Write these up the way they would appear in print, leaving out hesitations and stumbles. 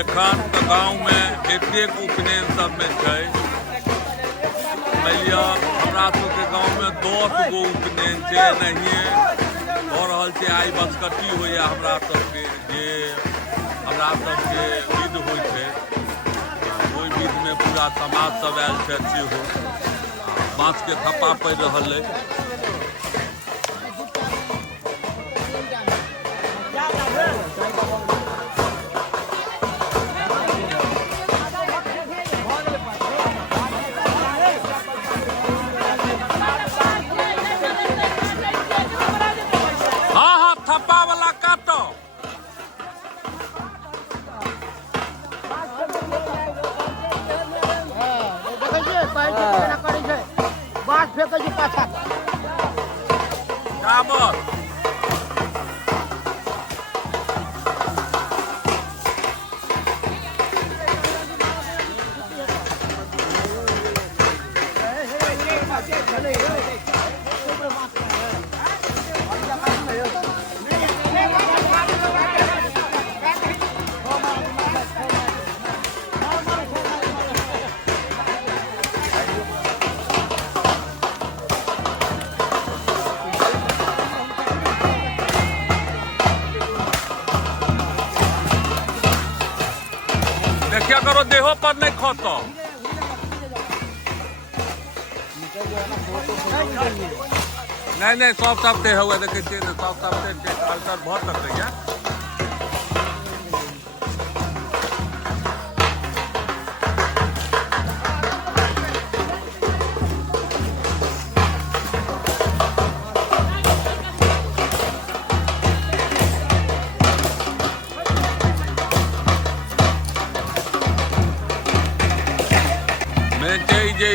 एखन तऽ गाँवमे एक उपनयन सबमे छै। मानि लिअ हमरा सबके गाँवमे 10 गो उपनयन छै, एनाहिए भऽ रहल छै। आइ बसकट्टी होइए हमरा सबके, जे हमरा सबके विध होइ छै, ओहि विधमे पूरा समाज सब आयल छथि सेहो। बाँसके थप्पा पड़ि रहल अइ। देखिया करो देहो पर नहीं खसो। नहीं सब दे हुआ देखे सब अल्टर बहुत सकते हैं।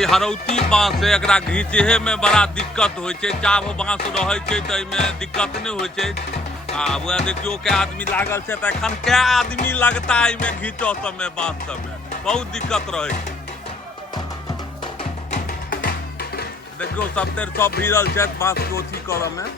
हरौती बाँस है, एकरा घीचे में बड़ा दिक्कत हो। चाभ बाँस रहे तो दिक्कत नहीं हो। वह देखियो क्या आदमी लागल है, तो एखन क्या आदमी लगता है घीचो समय बाँस सब में बहुत दिक्कत रहे। देखियो सब भिड़ल है बाँस के अथी करऽ में।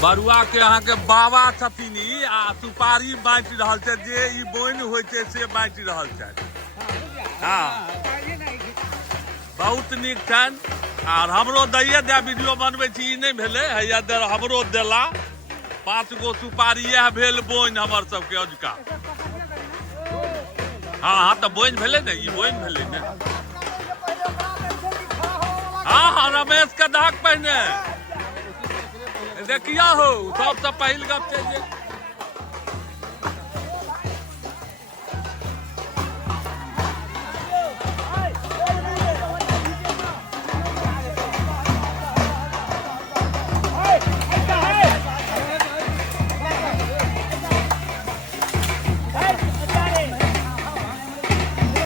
बरुआ के अहाँ के बाबा छथिन आ सुपारी बाँटि रहल छै, जे ई बोइन होइ छै से बाँटि रहल छै। हाँ बहुत नीक छनि। आर हमरो दैये दे वीडियो बनबै छी, ई नहीं भेले हैया दे हमरो देला 5 गो सुपारी। यह भेल बोइन हमर सबके अजुका। हाँ तो बोइन भेले ने, ई बोइन भेले ने। हाँ रमेश के डाक पहिने देखिया हो सबसे पहिल गप छै जे